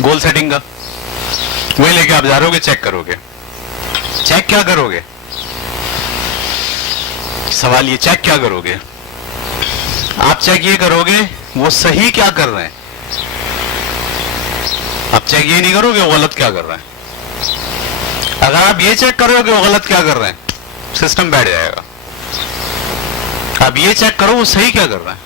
Goal setting का, वही लेके आप जा रहे होगे, चेक करोगे। चेक क्या करोगे? सवाल ये, चेक क्या करोगे? आप चेक ये करोगे वो सही क्या कर रहे हैं, आप चेक ये नहीं करोगे वो गलत क्या कर रहे हैं। अगर आप ये चेक करोगे वो गलत क्या कर रहे हैं, सिस्टम बैठ जाएगा। आप ये चेक करो वो सही क्या कर रहा है।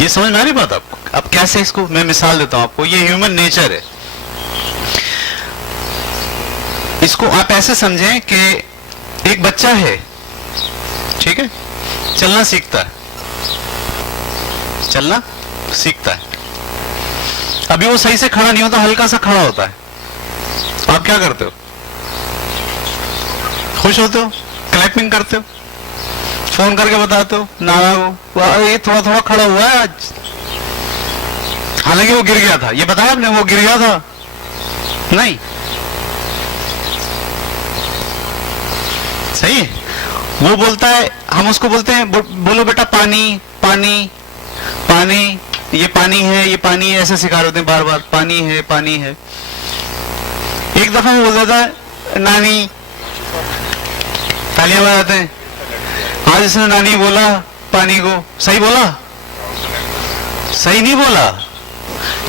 ये समझ में आ रही बात आपको? अब कैसे इसको मैं मिसाल देता हूं आपको, ये ह्यूमन नेचर है। इसको आप ऐसे समझें कि एक बच्चा है, ठीक है, चलना सीखता है, चलना सीखता है। अभी वो सही से खड़ा नहीं होता, हल्का सा खड़ा होता है, आप क्या करते हो? खुश होते हो, क्लैपिंग करते हो, फोन करके बताते हो नाना को ये थोड़ा थोड़ा खड़ा हुआ है आज, हालांकि वो गिर गया था। ये बताया आपने वो गिर गया था? नहीं। सही है। वो बोलता है, हम उसको बोलते हैं बोलो बेटा पानी पानी पानी, ये पानी है, ये पानी है, ऐसे सिखा रहे हैं बार बार, पानी है पानी है। एक दफा वो बोल देता है नानी, तालियां बजाते हैं। आज इसने नानी बोला पानी को, सही बोला? सही नहीं बोला,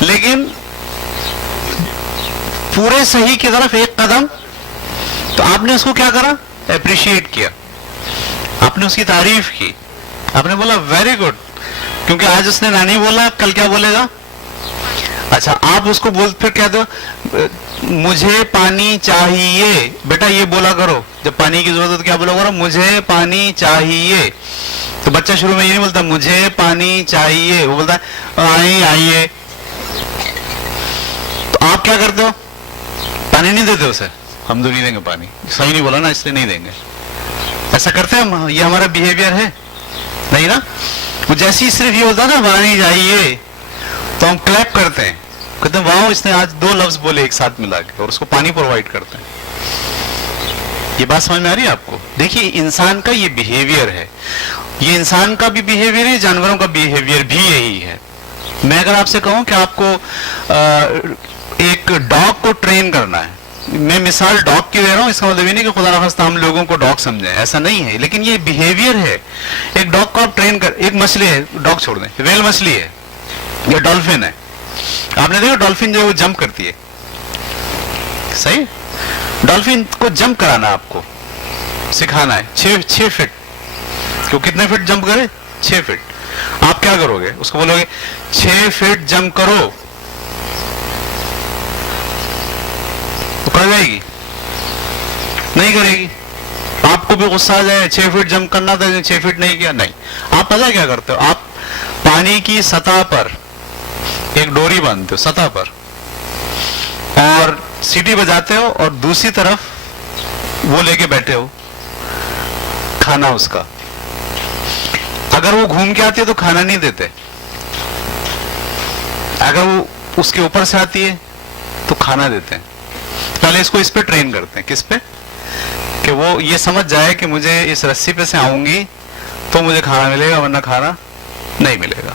लेकिन पूरे सही की तरफ एक कदम। तो आपने उसको क्या करा? एप्रिशिएट किया, आपने उसकी तारीफ की, आपने बोला वेरी गुड, क्योंकि आज उसने नानी बोला, कल क्या बोलेगा? अच्छा, आप उसको बोल फिर क्या दो, मुझे पानी चाहिए बेटा, ये बोला करो जब पानी की जरूरत हो तो क्या बोला करो? मुझे पानी चाहिए। तो बच्चा शुरू में ये नहीं बोलता मुझे पानी चाहिए, वो बोलता है आइए। तो आप क्या करते हो? पानी नहीं देते उसे, हम तो नहीं देंगे पानी, सही नहीं बोला ना इसलिए नहीं देंगे। ऐसा करते हैं हम? ये हमारा बिहेवियर है नहीं ना? वो जैसी सिर्फ ये होता ना पानी चाहिए तो हम क्लैप करते हैं, कहते हैं वाह इसने आज दो लफ्ज बोले एक साथ मिला के, और उसको पानी प्रोवाइड करते हैं। ये बात समझ में आ रही है आपको? देखिए इंसान का ये बिहेवियर है, ये इंसान का भी बिहेवियर है, जानवरों का बिहेवियर भी यही है। मैं अगर आपसे कहूं कि आपको एक डॉग को ट्रेन करना है, मैं मिसाल डॉग की दे रहा हूं, इसका मतलब ये नहीं कि खुदा ना खास्ता हम लोगों को डॉग समझें, ऐसा नहीं है, लेकिन ये बिहेवियर है। एक डॉग को आप ट्रेन कर, एक मछली है, डॉग छोड़ दें, व्हेल मछली है या डॉल्फिन है, आपने देखा डॉल्फिन जो है वो जंप करती है, सही? डॉल्फिन को जंप कराना आपको सिखाना है, 6 फीट, क्यों कितने फीट जंप करे? 6 फीट। आप क्या करोगे? उसको बोलोगे 6 फीट जंप करो, तो कर जाएगी? नहीं करेगी। आपको भी गुस्सा आ जाए, 6 फीट जंप करना था, 6 फीट नहीं किया, नहीं। आप पता है क्या करते हो? आप पानी की सतह पर एक डोरी बांधते हो, सतह पर, और सीटी बजाते हो, और दूसरी तरफ वो लेके बैठे हो खाना उसका। अगर वो घूम के आती है तो खाना नहीं देते, अगर वो उसके ऊपर से आती है तो खाना देते हैं। पहले इसको इस पे ट्रेन करते हैं, किस पे? कि वो ये समझ जाए कि मुझे इस रस्सी पे से आऊंगी तो मुझे खाना मिलेगा, वरना खाना नहीं मिलेगा।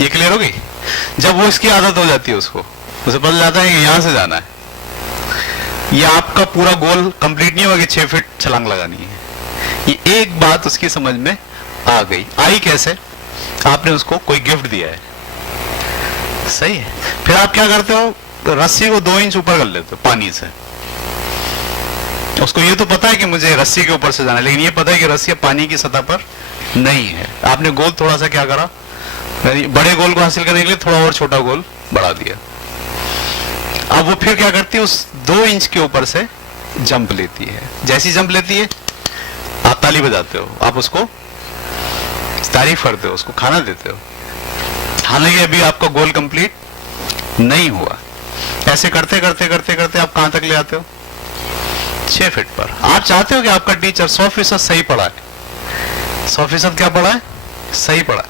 ये क्लियर होगी? जब वो इसकी आदत हो जाती है, उसको उसे पता जाता है कि यहां से जाना है, ये आपका पूरा गोल कंप्लीट नहीं होगा कि 6 फीट छलांग लगानी है। ये एक बात उसकी समझ में आ गई। आई कैसे? आपने उसको कोई गिफ्ट दिया है, सही है। फिर आप क्या करते हो? रस्सी को 2 इंच ऊपर कर लेते हो पानी से। उसको ये तो पता है कि मुझे रस्सी के ऊपर से जाना है, लेकिन ये पता है कि रस्सी पानी की सतह पर नहीं है। आपने गोल थोड़ा सा क्या करा? बड़े गोल को हासिल करने के लिए थोड़ा और छोटा गोल बढ़ा दिया। अब वो फिर क्या करती है? उस 2 इंच के ऊपर से जंप लेती है। जैसी जंप लेती है आप ताली बजाते हो, आप उसको तारीफ करते हो, उसको खाना देते हो, हालांकि अभी आपका गोल कंप्लीट नहीं हुआ। ऐसे करते करते करते करते आप कहां तक ले आते हो? 6 फीट पर। आप चाहते हो कि आपका टीचर 100% सही पढ़ा है। 100% क्या पढ़ा है? सही पढ़ा।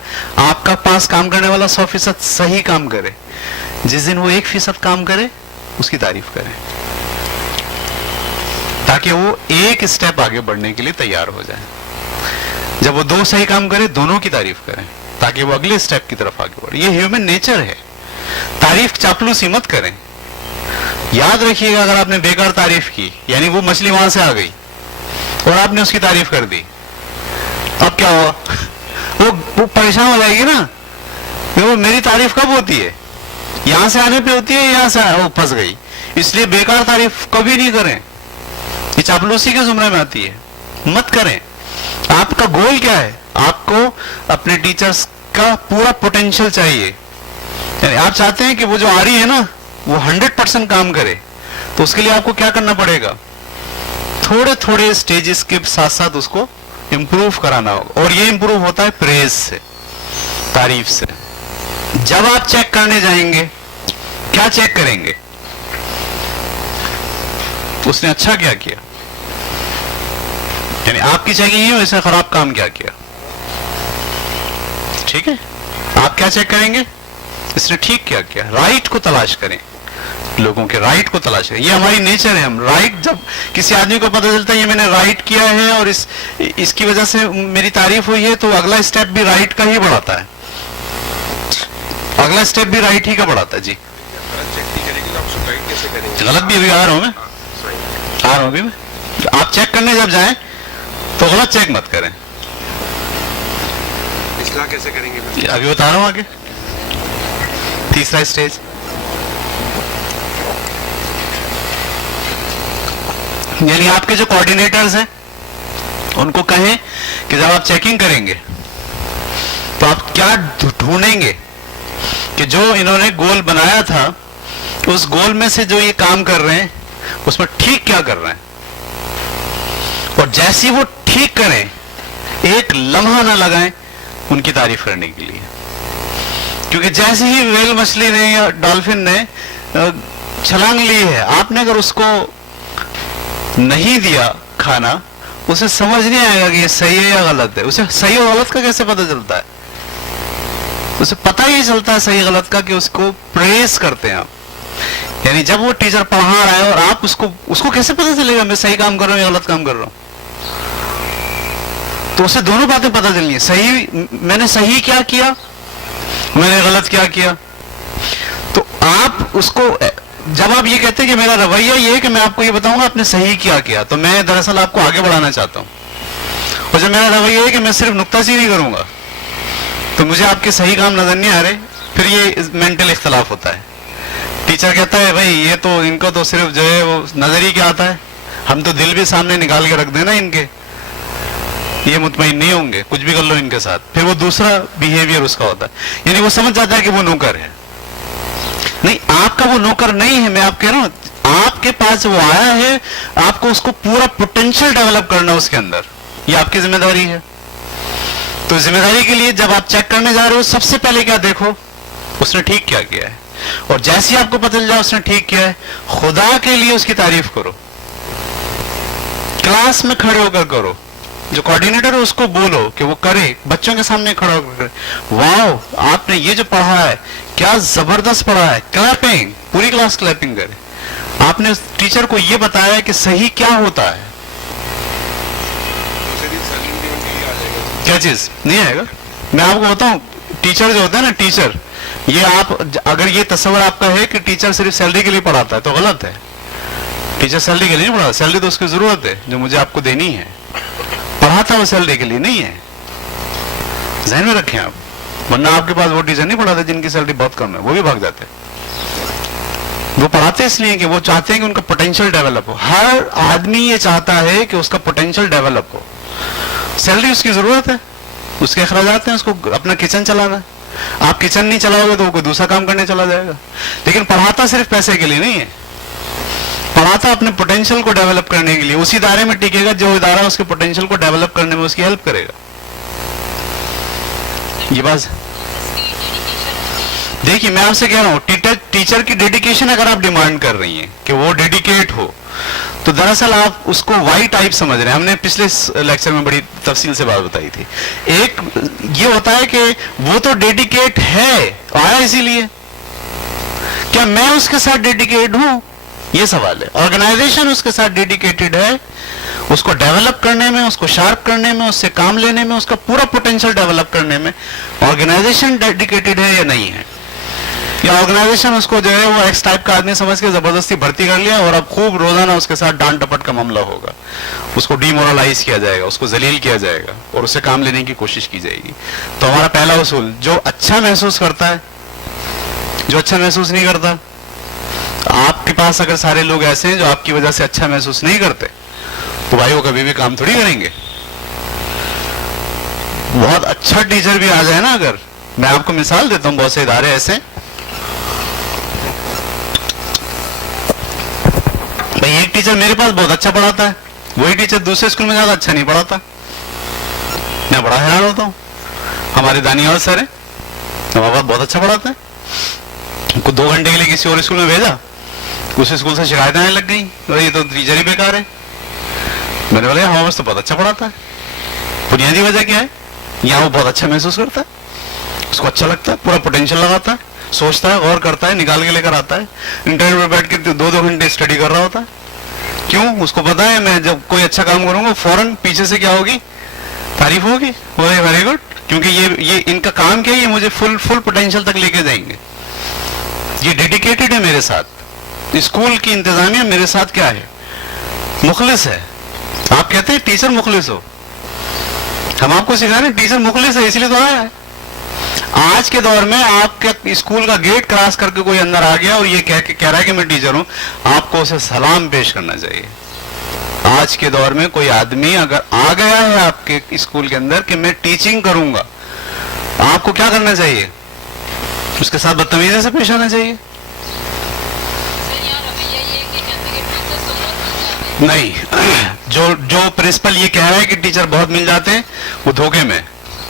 आपका पास काम करने वाला 100% सही काम करे। जिस दिन वो 1% काम करे उसकी तारीफ करें, ताकि वो एक स्टेप आगे बढ़ने के लिए तैयार हो जाए। जब वो 2 सही काम करे, दोनों की तारीफ करें। ताकि वो अगले स्टेप की तरफ आगे बढ़े। ये ह्यूमन नेचर है। तारीफ चापलूसी मत करें। याद रखिएगा, अगर आपने बेकार तारीफ की, यानी वो मछली वहां से आ गई और आपने उसकी तारीफ कर दी, अब क्या हुआ? वो परेशान हो जाएगी ना, वो मेरी तारीफ कब होती है? यहां से आने पे होती है, यहां से वो फंस गई। इसलिए बेकार तारीफ कभी नहीं करें, ये चापलूसी के जुमरे में आती है, मत करें। आपका गोल क्या है? आपको अपने टीचर्स का पूरा पोटेंशियल चाहिए। यानी आप चाहते हैं कि वो जो आ रही है ना, वो 100% काम करे, तो उसके लिए आपको क्या करना पड़ेगा? थोड़े थोड़े स्टेजेस के साथ साथ उसको इंप्रूव कराना होगा। और ये इंप्रूव होता है प्रेज से, तारीफ से। जब आप चेक करने जाएंगे, क्या चेक करेंगे? उसने अच्छा क्या किया, यानी आपकी चेकिंग ये वैसे खराब काम क्या किया। ठीक है, आप क्या चेक करेंगे? इसने ठीक क्या किया। राइट को तलाश करें, लोगों के राइट को तलाश करें। ये हमारी नेचर है। हम राइट, जब किसी आदमी को पता चलता है ये मैंने राइट किया है और इसकी वजह से मेरी तारीफ हुई है, तो अगला स्टेप भी राइट का ही बढ़ाता है। अगला स्टेप भी राइट ही का बढ़ाता है। जी, गलत भी अभी आ रहा हूं मैं, आ रहा हूं अभी मैं। आप चेक करने जब जाएं तो गलत चेक मत करें। इस्लाह कैसे करेंगे? अभी बता रहा हूं आगे। तीसरा स्टेज, यानी आपके जो कोऑर्डिनेटर्स हैं उनको कहें कि जब आप चेकिंग करेंगे तो आप क्या ढूंढेंगे कि जो इन्होंने गोल बनाया था, उस गोल में से जो ये काम कर रहे हैं उसमें ठीक क्या कर रहे हैं। और जैसे वो ठीक करें, एक लम्हा ना लगाएं उनकी तारीफ करने के लिए। क्योंकि जैसे ही व्हेल मछली ने या डॉल्फिन ने छलांग ली है, आपने अगर उसको नहीं दिया खाना, उसे समझ नहीं आएगा कि ये सही है या गलत है। उसे सही और गलत का कैसे पता चलता है? उसे पता ही चलता है सही गलत का कि उसको प्रेस करते हैं आप। यानी जब वो टीचर पढ़ा रहा है और आप उसको कैसे पता चलेगा मैं सही काम कर रहा हूं या गलत काम कर रहा हूं? तो उसे दोनों बातें पता चलनी है। सही, मैंने सही क्या किया, मैंने गलत क्या किया। तो आप उसको, जब आप ये कहते हैं कि मेरा रवैया ये है कि मैं आपको ये बताऊंगा आपने सही क्या किया, तो मैं दरअसल आपको आगे बढ़ाना चाहता हूं। और जब मेरा रवैया है कि मैं सिर्फ नुक्ताचीनी करूंगा, तो मुझे आपके सही काम नजर नहीं आ रहे, फिर ये मेंटल इख्तलाफ होता है। टीचर कहता है भाई ये तो इनको तो सिर्फ जो है वो नजर ही क्या आता है, हम तो दिल भी सामने निकाल के रख देना इनके, ये मुतमईन नहीं होंगे, कुछ भी कर लो इनके साथ। फिर वो दूसरा बिहेवियर उसका होता है, यानी वो समझ जाता है कि वो नौकर है। नहीं, आपका वो नौकर नहीं है। मैं आप कह रहा हूं, आपके पास वो आया है, आपको उसको पूरा पोटेंशियल डेवलप करना उसके अंदर, ये आपकी जिम्मेदारी है। तो जिम्मेदारी के लिए जब आप चेक करने जा रहे हो, सबसे पहले क्या देखो, उसने ठीक क्या किया है। और जैसे ही आपको पता चल जाए उसने ठीक किया है, खुदा के लिए उसकी तारीफ करो, क्लास में खड़े होकर करो। जो कोऑर्डिनेटर है उसको बोलो कि वो करे, बच्चों के सामने खड़ा होकर करे, वाह आपने ये जो पढ़ा है क्या जबरदस्त पढ़ा है, क्लैपिंग, पूरी क्लास क्लैपिंग करे। आपने उस टीचर को ये बताया कि सही क्या होता है। क्या चीज नहीं आएगा? मैं आपको बताऊं, टीचर जो होता है ना, टीचर, ये आप अगर ये तस्वर आपका है कि टीचर सिर्फ सैलरी के लिए पढ़ाता है तो गलत है। टीचर सैलरी के लिए नहीं पढ़ाता, सैलरी तो उसकी जरूरत है जो मुझे आपको देनी है। पढ़ाता वो सैलरी के लिए नहीं है, ध्यान में रखें आप। वरना आपके पास वो टीचर नहीं पढ़ाते जिनकी सैलरी बहुत कम है, वो भी भाग जाते हैं। वो पढ़ाते इसलिए कि वो चाहते हैं कि उनका पोटेंशियल डेवलप हो। हर आदमी ये चाहता है कि उसका पोटेंशियल डेवलप हो। सैलरी उसकी जरूरत है, उसके अखराजात हैं, उसको अपना किचन चलाना है। आप किचन नहीं चलाओगे तो वो कोई दूसरा काम करने चला जाएगा। लेकिन पढ़ाता सिर्फ पैसे के लिए नहीं है, पढ़ाता अपने पोटेंशियल को डेवलप करने के लिए। उसी दायरे में टिकेगा जो इदारा उसके पोटेंशियल को डेवलप करने में उसकी हेल्प करेगा। ये बात देखिए, मैं आपसे कह रहा हूं, टीचर की डेडिकेशन अगर आप डिमांड कर रही हैं कि वो डेडिकेट हो, तो दरअसल आप उसको वाई टाइप समझ रहे हैं। हमने पिछले लेक्चर में बड़ी तफसील से बात बताई थी। एक ये होता है कि वो तो डेडिकेट है, आया इसीलिए, क्या मैं उसके साथ डेडिकेट हूं, ये सवाल है। ऑर्गेनाइजेशन उसके साथ डेडिकेटेड है, उसको डेवलप करने में, उसको शार्प करने में, उससे काम लेने में, उसका पूरा पोटेंशियल डेवलप करने में ऑर्गेनाइजेशन डेडिकेटेड है या नहीं है, या ऑर्गेनाइजेशन उसको जो है वो एक्स टाइप का आदमी समझ के जबरदस्ती भर्ती कर लिया और अब खूब रोजाना उसके साथ डांट टपट का मामला होगा, उसको डिमोरलाइज किया जाएगा, उसको जलील किया जाएगा और उससे काम लेने की कोशिश की जाएगी। तो हमारा पहला उसूल, जो अच्छा महसूस करता है, जो अच्छा महसूस नहीं करता, आपके पास अगर सारे लोग ऐसे हैं जो आपकी वजह से अच्छा महसूस नहीं करते, तो भाई वो कभी भी काम थोड़ी करेंगे। बहुत अच्छा टीचर भी आ जाए ना, अगर मैं आपको मिसाल देता हूं, बहुत से इदारे ऐसे, भाई एक टीचर मेरे पास बहुत अच्छा पढ़ाता है, वही टीचर दूसरे स्कूल में ज्यादा अच्छा नहीं पढ़ाता। मैं बड़ा हैरान होता हूं। हमारे दानियाल सर है, हमारे पास बहुत अच्छा पढ़ाता है, उनको 2 घंटे के लिए किसी और स्कूल में भेजा, उस स्कूल से शिकायतें आने लग गई, ये तो टीचर ही बेकार है। मैंने बोला हमारे पास तो बहुत अच्छा पढ़ाता है। बुनियादी वजह क्या है, यहाँ वो बहुत अच्छा महसूस करता है, उसको अच्छा लगता है, पूरा पोटेंशियल लगाता है, सोचता है, गौर करता है, निकाल के लेकर आता है, इंटरव्यू में बैठ के 2-2 घंटे स्टडी कर रहा होता है। क्यों? उसको पता है मैं जब कोई अच्छा काम करूंगा फौरन पीछे से क्या होगी, तारीफ होगी, वेरी गुड, क्योंकि ये इनका काम क्या है, ये मुझे फुल पोटेंशियल तक लेके जाएंगे, ये डेडिकेटेड है मेरे साथ। स्कूल की इंतजामिया मेरे साथ क्या है, मुखलिस है। आप कहते हैं टीचर मुखलिस हो, हम आपको सिखा रहे हैं टीचर मुखलिस है, इसलिए तो आया है। आज के दौर में आपके स्कूल का गेट क्रॉस करके कोई अंदर आ गया और ये कह रहा है कि मैं टीचर हूं, आपको उसे सलाम पेश करना चाहिए। आज के दौर में कोई आदमी अगर आ गया है आपके स्कूल के अंदर कि मैं टीचिंग करूंगा, आपको क्या करना चाहिए, उसके साथ बदतमीजी से पेश आना चाहिए। नहीं, जो प्रिंसिपल ये कह रहा है कि टीचर बहुत मिल जाते हैं, वो धोखे में,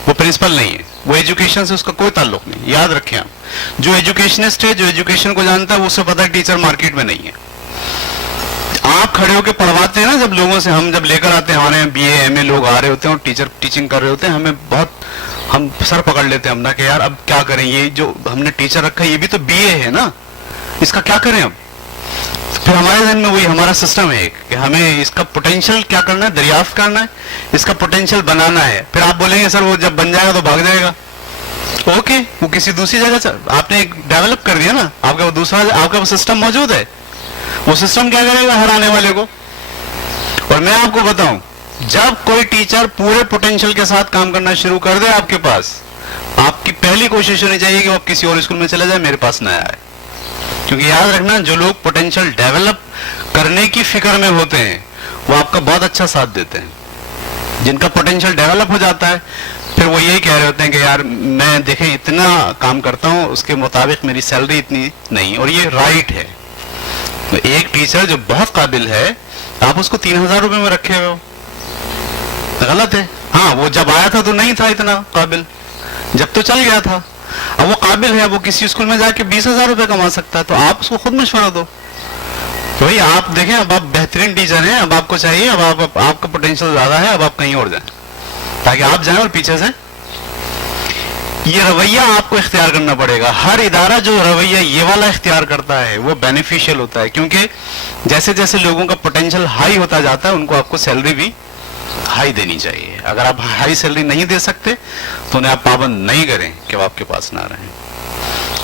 वो प्रिंसिपल नहीं है, वो एजुकेशन से उसका कोई ताल्लुक नहीं। याद रखें आप, जो एजुकेशनिस्ट है, जो एजुकेशन को जानता है, वो उसे पता है टीचर मार्केट में नहीं है। आप खड़े होकर पढ़वाते हैं ना जब लोगों से, हम जब लेकर आते हैं, हमारे BA MA लोग आ रहे होते हैं और टीचर टीचिंग कर रहे होते हैं, हमें बहुत, हम सर पकड़ लेते हैं अपना कि यार अब क्या करें, ये जो हमने टीचर रखा है ये भी तो BA है ना, इसका क्या करें अब। फिर हमारे जहन में वही हमारा सिस्टम है कि हमें इसका पोटेंशियल क्या करना है, दरियाफ्त करना है, इसका पोटेंशियल बनाना है। फिर आप बोलेंगे सर वो जब बन जाएगा तो भाग जाएगा, ओके, वो किसी दूसरी जगह आपने एक डेवलप कर दिया ना, आपका वो दूसरा, आपका वो सिस्टम मौजूद है, वो सिस्टम क्या करेगा, हर आने वाले को। और मैं आपको बताऊं, जब कोई टीचर पूरे पोटेंशियल के साथ काम करना शुरू कर दे आपके पास, आपकी पहली कोशिश होनी चाहिए कि वो आप किसी और स्कूल में चले जाए, मेरे पास ना आए। क्योंकि याद रखना, जो लोग पोटेंशियल डेवलप करने की फिक्र में होते हैं वो आपका बहुत अच्छा साथ देते हैं। जिनका पोटेंशियल डेवलप हो जाता है, फिर वो यही कह रहे होते हैं कि यार मैं देखें इतना काम करता हूं, उसके मुताबिक मेरी सैलरी इतनी नहीं, और ये राइट है। तो एक टीचर जो बहुत काबिल है, आप उसको 3000 रुपए में रखे हो, गलत है। हाँ, वो जब आया था तो नहीं था इतना काबिल, जब तो चल गया था। अब वो काबिल है, वो किसी स्कूल में जाके 20,000 रुपए कमा सकता है, तो आप उसको खुद मशवरा दो। तो भाई आप देखें, अब आप बेहतरीन टीचर हैं, अब आपको चाहिए, अब आपका पोटेंशियल ज्यादा है, अब आप कहीं और जाएं, ताकि आप जाएं और पीछे से ये रवैया आपको इख्तियार करना पड़ेगा। हर इदारा जो रवैया ये वाला इख्तियार करता है वो बेनिफिशियल होता है, क्योंकि जैसे जैसे लोगों का पोटेंशियल हाई होता जाता है, उनको आपको सैलरी भी हाई देनी चाहिए। अगर आप हाई सैलरी नहीं दे सकते तो उन्हें आप पाबंद नहीं करें कि वो आपके पास ना रहें।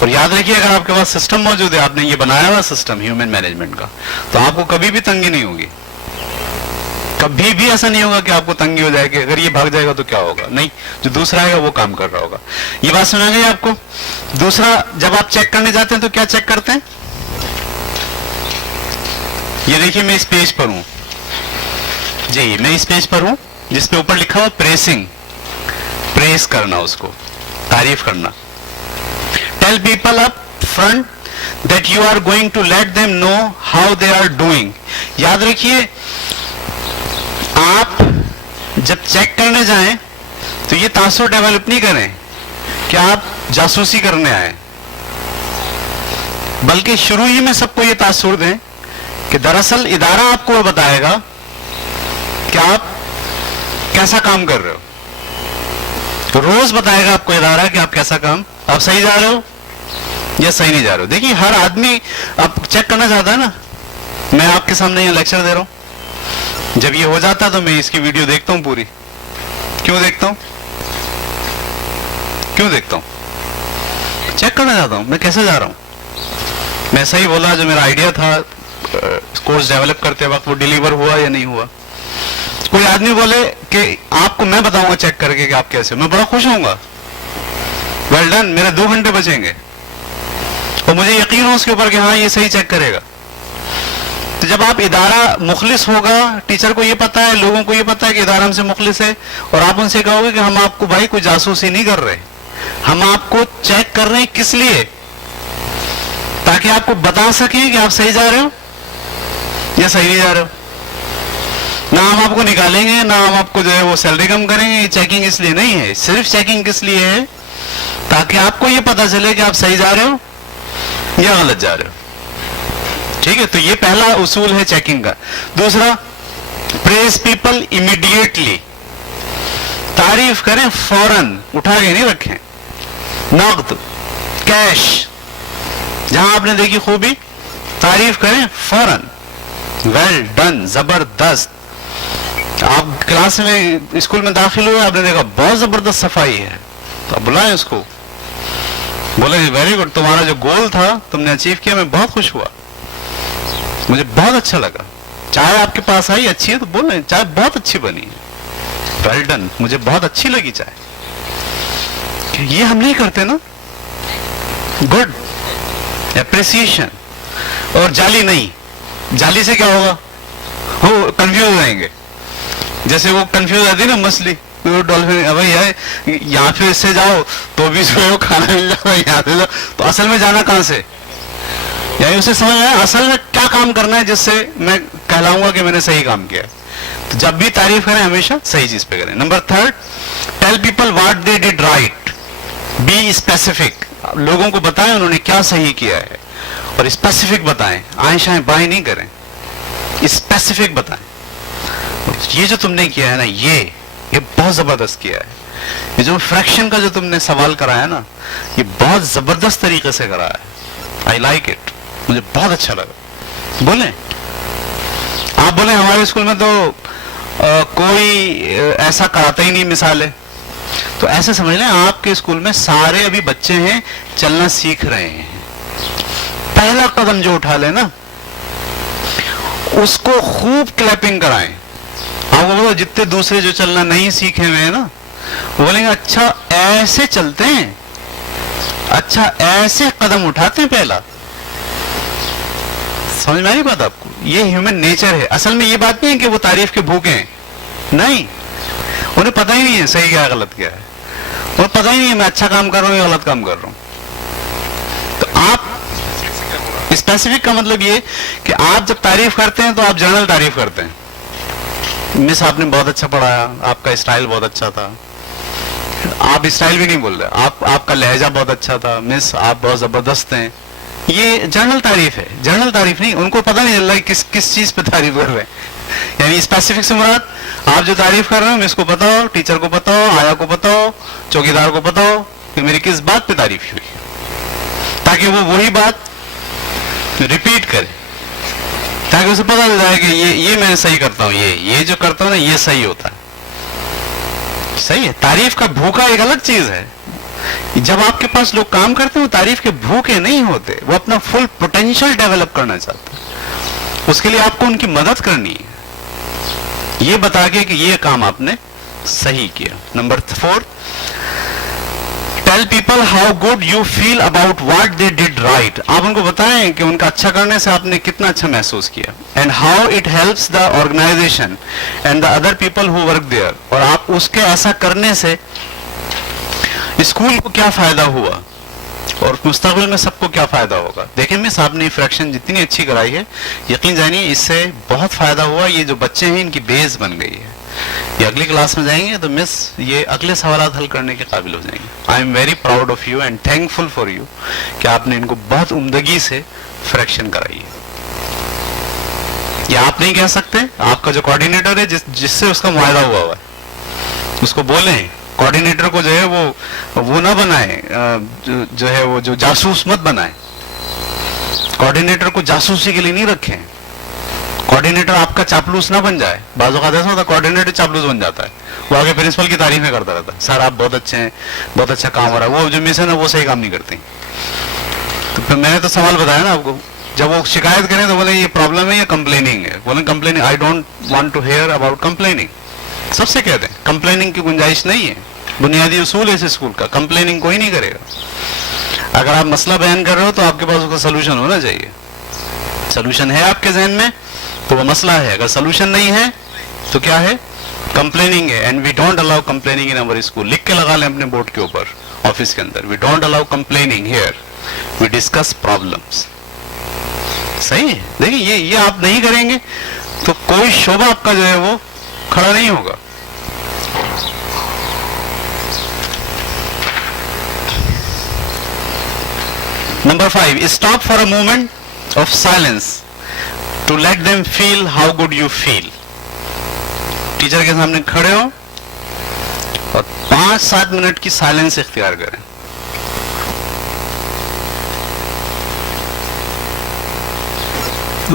और याद रखिए, अगर आपके पास सिस्टम मौजूद है, आपने ये बनाया हुआ सिस्टम ह्यूमन मैनेजमेंट का, तो आपको कभी भी तंगी नहीं होगी। कभी भी ऐसा नहीं होगा कि आपको तंगी हो जाएगी, अगर ये भाग जाएगा तो क्या होगा, नहीं, जो दूसरा आएगा वो काम कर रहा होगा। ये बात सुना गई आपको। दूसरा, जब आप चेक करने जाते हैं तो क्या चेक करते हैं, ये देखिए मैं इस पेज पर हूं जी, मैं इस पेज पर हूं जिसपे ऊपर लिखा हुआ प्रेसिंग, प्रेस करना, उसको तारीफ करना। Tell people up front that you are going to let them know how they are doing. याद रखिए, आप जब चेक करने जाएं तो ये तासुर डेवलप नहीं करें कि आप जासूसी करने आए, बल्कि शुरू ही में सबको ये तासुर दें कि दरअसल इदारा आपको बताएगा कि आप कैसा काम कर रहे हो। रोज बताएगा आपको इदारा कि आप कैसा काम, आप सही जा रहे हो या सही नहीं जा रहे हो। देखिए, हर आदमी आप चेक करना चाहता है ना। मैं आपके सामने ये लेक्चर दे रहा हूं, जब ये हो जाता तो मैं इसकी वीडियो देखता हूं पूरी। क्यों देखता हूं? क्यों देखता हूं? चेक करना चाहता हूं मैं कैसे जा रहा हूं। मैं सही बोला, जो मेरा आइडिया था कोर्स डेवलप करते वक्त वो डिलीवर हुआ या नहीं हुआ। कोई आदमी बोले कि आपको मैं बताऊंगा चेक करके कि आप कैसे, मैं बड़ा खुश होऊंगा। वेल डन, मेरे 2 घंटे बचेंगे और मुझे यकीन हो उसके ऊपर कि हाँ ये सही चेक करेगा। तो जब आप इदारा मुखलिस होगा, टीचर को ये पता है, लोगों को ये पता है कि इदारा हमसे मुखलिस है, और आप उनसे कहोगे कि हम आपको भाई कोई जासूसी नहीं कर रहे, हम आपको चेक कर रहे हैं किस लिए, ताकि आपको बता सकें कि आप सही जा रहे हो या सही नहीं जा रहे हो। ना हम आपको निकालेंगे, ना हम आपको जो है वो सैलरी कम करेंगे। चेकिंग इसलिए नहीं है, सिर्फ चेकिंग किस लिए है, ताकि आपको ये पता चले कि आप सही जा रहे हो या गलत जा रहे हो। ठीक है, तो ये पहला उसूल है चेकिंग का। दूसरा, प्रेज पीपल इमीडिएटली, तारीफ करें फौरन, उठा के नहीं रखें। नकद, कैश, जहां आपने देखी खूबी, तारीफ करें फौरन, वेल डन, जबरदस्त। आप क्लास में स्कूल में दाखिल हुए, आपने देखा बहुत जबरदस्त सफाई है, तो आप बुलाएं उसको, बोले वेरी गुड, तुम्हारा जो गोल था तुमने अचीव किया, मैं बहुत खुश हुआ, मुझे बहुत अच्छा लगा। चाय आपके पास आई अच्छी है तो बोले चाय बहुत अच्छी बनी है, वेल डन, मुझे बहुत अच्छी लगी चाय। ये हम नहीं करते ना, गुड एप्रिसिएशन। और जाली नहीं, जाली से क्या होगा, वो कंफ्यूज हो जाएंगे। जैसे वो कंफ्यूज आती है ना मछली, डॉल्फिन, अब यहाँ पे इससे जाओ तो भी वो खाना मिल जाता है, यहाँ से जाओ तो असल में जाना कहां से, यानी उसे समझ आया असल में क्या काम करना है जिससे मैं कहलाऊंगा कि मैंने सही काम किया। तो जब भी तारीफ करें हमेशा सही चीज पे करें। Number 3, tell people what they did right, be specific, लोगों को बताएं उन्होंने क्या सही किया है, और स्पेसिफिक बताएं, आए शाए बाएं नहीं करें, स्पेसिफिक बताएं। ये जो तुमने किया है ना, ये बहुत जबरदस्त किया है। ये जो फ्रैक्शन का जो तुमने सवाल कराया ना, ये बहुत जबरदस्त तरीके से कराया है, आई लाइक इट, मुझे बहुत अच्छा लगा। बोले आप, बोले हमारे स्कूल में तो कोई ऐसा कराता ही नहीं, मिसाल है, तो ऐसे समझ लें आपके स्कूल में सारे अभी बच्चे हैं चलना सीख रहे हैं। पहला कदम जो उठा लेना उसको खूब क्लैपिंग कराएं। आपको बोलो जितने दूसरे जो चलना नहीं सीखे हुए हैं ना, वो बोलेंगे अच्छा ऐसे चलते हैं, अच्छा ऐसे कदम उठाते हैं। पहला समझ में आई बात आपको, ये ह्यूमन नेचर है। असल में ये बात नहीं है कि वो तारीफ के भूखे हैं, नहीं, उन्हें पता ही नहीं है सही क्या गलत क्या है, उन्हें पता ही नहीं है मैं अच्छा काम कर रहा हूं या गलत काम कर रहा हूं। तो आप स्पेसिफिक का मतलब ये कि आप जब तारीफ करते हैं तो आप जनरल तारीफ करते हैं, मिस आपने बहुत अच्छा पढ़ाया, आपका स्टाइल बहुत अच्छा था, आप स्टाइल भी नहीं बोल रहे, आपका लहजा बहुत अच्छा था, मिस आप बहुत जबरदस्त हैं। ये जनरल तारीफ है, जनरल तारीफ नहीं, उनको पता नहीं चल रहा है किस चीज पे तारीफ कर रहे हैं। यानी स्पेसिफिक से मुराद आप जो तारीफ कर रहे हो मिस को पता हो, टीचर को पता हो, आया को पता हो, चौकीदार को पता हो कि मेरी किस बात पे तारीफ हुई, ताकि वो वही बात रिपीट करे, ताकि उसे पता चल जाए कि ये मैं सही करता हूं, ये जो करता हूं ना ये सही होता है। सही है, तारीफ का भूखा एक अलग चीज है। जब आपके पास लोग काम करते हैं वो तारीफ के भूखे नहीं होते, वो अपना फुल पोटेंशियल डेवलप करना चाहते हैं, उसके लिए आपको उनकी मदद करनी है, ये बता के कि ये काम आपने सही किया। Number 4, tell people how good you feel about what they did right, आप उनको बताएं कि उनका अच्छा करने से आपने कितना अच्छा महसूस किया, and how it helps the organization and the other people who work there, और आप उसके ऐसा करने से स्कूल को क्या फायदा हुआ और मुस्तकबिल में सबको क्या फायदा होगा। देखें मिस आपने फ्रैक्शन जितनी अच्छी कराई है, यकीन जानिए इससे बहुत फायदा हुआ, ये जो बच्चे हैं इनकी बेस बन गई है, ये अगली क्लास में जाएंगे तो मिस ये अगले सवाल हल करने के काबिल हो जाएंगे। I am very proud of you and thankful for you कि आपने इनको बहुत उम्दगी से फ्रैक्शन कराई है। ये आप नहीं कह सकते, आपका जो कोऑर्डिनेटर है जिससे उसका मुआहदा हुआ है उसको बोले, कोऑर्डिनेटर को जो है वो ना बनाए, जो है वो जो जासूस मत बनाए, कोऑर्डिनेटर को जासूसी के लिए नहीं रखें, कोऑर्डिनेटर आपका चापलूस ना बन जाए। बाजू का ऐसा होता है कोऑर्डिनेटर चापलूस बन जाता है, वो आगे प्रिंसिपल की तारीफें करता रहता है, सर आप बहुत अच्छे हैं, बहुत अच्छा काम हो रहा है, वो जो मिशन है वो सही काम नहीं करते। तो फिर मैंने तो सवाल बताया ना आपको, जब वो शिकायत करें तो बोले ये प्रॉब्लम है या कंप्लेनिंग है, बोले complaining, I don't want to hear about complaining. सबसे कहते हैं कंप्लेनिंग की गुंजाइश नहीं है, बुनियादी उसूल है इस स्कूल का, कंप्लेनिंग कोई नहीं करेगा। अगर आप मसला बयान कर रहे हो तो आपके पास उसका सोल्यूशन होना चाहिए। सोल्यूशन है आपके जहन में तो वो मसला है, अगर सोल्यूशन नहीं है तो क्या है, कंप्लेनिंग है। And we don't allow complaining in our school, लिख के लगा लें अपने बोर्ड के ऊपर, ऑफिस के अंदर, we don't allow complaining here, we discuss problems. सही है, देखिए ये आप नहीं करेंगे तो कोई शोभा आपका जो है वो खड़ा नहीं होगा। Number 5, stop for a moment of silence to let them feel how good you feel. Teacher के सामने खड़े हो और 5-7 मिनट की साइलेंस इख्तियार करें।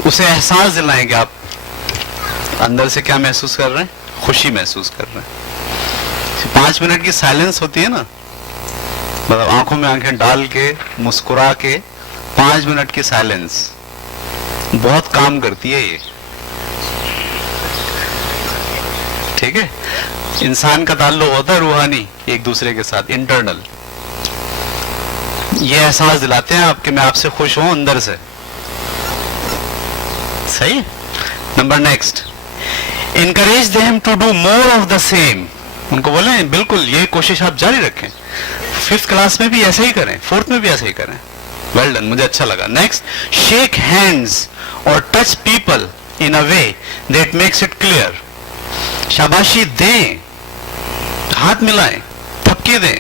उसे एहसास दिलाएं कि आप अंदर से क्या महसूस कर रहे हैं, खुशी महसूस कर रहे हैं। 5 मिनट की साइलेंस होती है ना, मतलब आंखों में आंखें डाल के मुस्कुरा के 5 मिनट की साइलेंस बहुत काम करती है ये। ठीक है, इंसान का ताल्लुक होता है रूहानी एक दूसरे के साथ, इंटरनल। ये एहसास दिलाते हैं आपके मैं आपसे खुश हूं अंदर से। सही। Number next, encourage them to do more of the same. उनको बोले बिल्कुल ये कोशिश आप जारी रखें, 5th क्लास में भी ऐसे ही करें, 4th में भी ऐसे ही करें। वेल डन, मुझे अच्छा लगा। नेक्स्ट, शेक हैंड्स और touch people in a way that makes it clear. शाबाशी दें, हाथ मिलाएं, थपकी दें।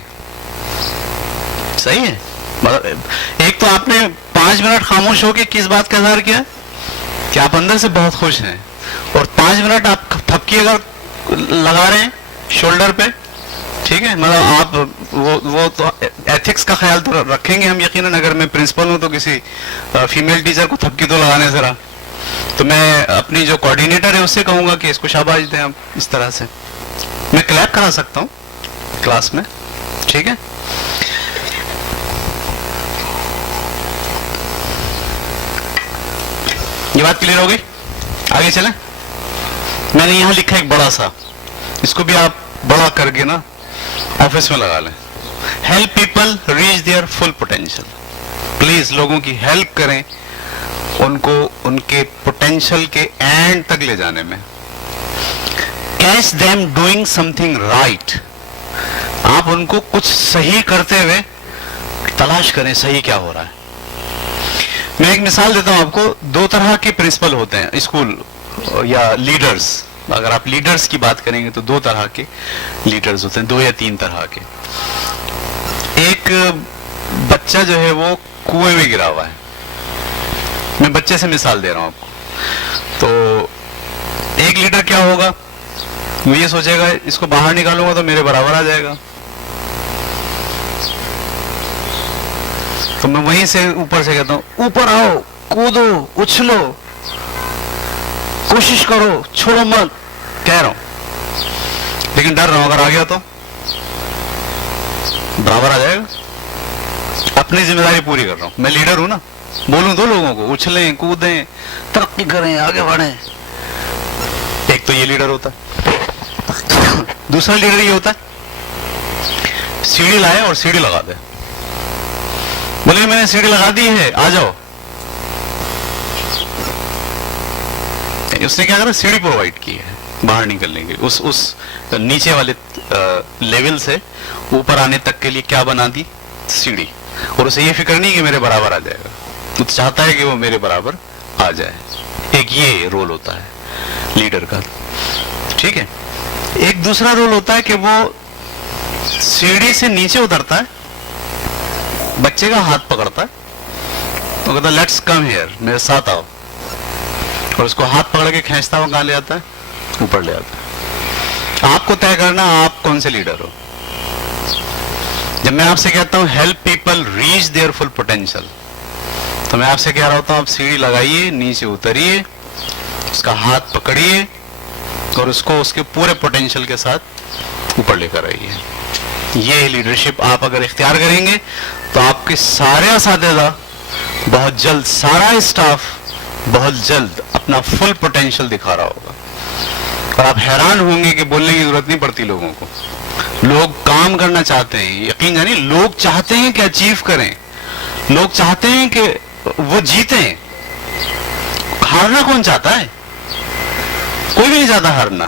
सही है, मतलब एक तो आपने 5 मिनट खामोश होकर किस बात का इजहार किया कि आप अंदर से बहुत खुश हैं, और 5 मिनट आप थपकी अगर लगा रहे हैं शोल्डर पे, ठीक है, मतलब आप वो तो एथिक्स का ख्याल तो रखेंगे हम यकीनन। अगर मैं प्रिंसिपल हूं तो किसी फीमेल टीचर को थपकी तो लगाने जरा, तो मैं अपनी जो कोऑर्डिनेटर है उससे कहूंगा कि इसको शाबाश दें आप इस तरह से। मैं क्लैप करा सकता हूं क्लास में, ठीक है। ये बात क्लियर हो गई, आगे चलें। मैंने यहां लिखा एक बड़ा सा, इसको भी आप बड़ा करके ना ऑफिस में लगा लें। Help people reach there full potential. Please लोगों की हेल्प करें, उनको उनके पोटेंशियल के एंड तक ले जाने में। Catch them doing something right. आप उनको कुछ सही करते हुए तलाश करें, सही क्या हो रहा है। मैं एक मिसाल देता हूं आपको। 2 तरह के प्रिंसिपल होते हैं स्कूल या लीडर्स। अगर आप लीडर्स की बात करेंगे तो 2 तरह के लीडर्स होते हैं, 2 या 3 तरह के। एक बच्चा जो है वो कुएं में गिरा हुआ है, मैं बच्चे से मिसाल दे रहा हूं आपको। तो एक लीडर क्या होगा, वो ये सोचेगा इसको बाहर निकालूंगा तो मेरे बराबर आ जाएगा, तो मैं वहीं से ऊपर से कहता हूं ऊपर आओ, कूदो, उछलो, कोशिश करो, छोड़ो मत, कह रहा हूं। लेकिन डर रहा हूं अगर आ गया तो बराबर आ जाएगा। अपनी जिम्मेदारी पूरी कर रहा हूं, मैं लीडर हूं ना, बोलूं तो लोगों को उछलें, कूदें, तरक्की करें, आगे बढ़ें। एक तो ये लीडर होता है। दूसरा लीडर ये होता है सीढ़ी लाए और सीढ़ी लगा दे, बोले मैंने सीढ़ी लगा दी है, आ जाओ। उसने क्या करा, सीढ़ी प्रोवाइड की है बाहर निकलने के, उस नीचे वाले लेवल से ऊपर आने तक के लिए क्या बना दी, सीढ़ी। और उसे ये फिक्र नहीं कि मेरे बराबर आ जाएगा, वो चाहता है कि वो मेरे बराबर आ जाए। एक ये रोल होता है लीडर का, ठीक है। एक दूसरा रोल होता है कि वो सीढ़ी से नीचे उतरता है, बच्चे का हाथ पकड़ता है, तो कहता है लेट्स कम हियर, मेरे साथ आओ, और उसको हाथ पकड़ के खींचता हुआ कहां ले आता है, ऊपर ले आता है। आपको तय करना आप कौन से लीडर हो। जब मैं आपसे कहता हूं help people reach there full potential, तो मैं आपसे कह रहा होता हूं आप सीढ़ी लगाइए, नीचे उतरिए, उसका हाथ पकड़िए और उसको उसके पूरे पोटेंशियल के साथ ऊपर लेकर आइए। ये लीडरशिप आप अगर इख्तियार करेंगे तो आपके सारे असातिज़ा बहुत जल्द, सारा स्टाफ बहुत जल्द अपना फुल पोटेंशियल दिखा रहा होगा। और आप हैरान होंगे कि बोलने की जरूरत नहीं पड़ती लोगों को। लोग काम करना चाहते हैं, यकीन जानिए, लोग चाहते हैं कि अचीव करें, लोग चाहते हैं कि वो जीतें। हारना कौन चाहता है? कोई भी नहीं चाहता हारना।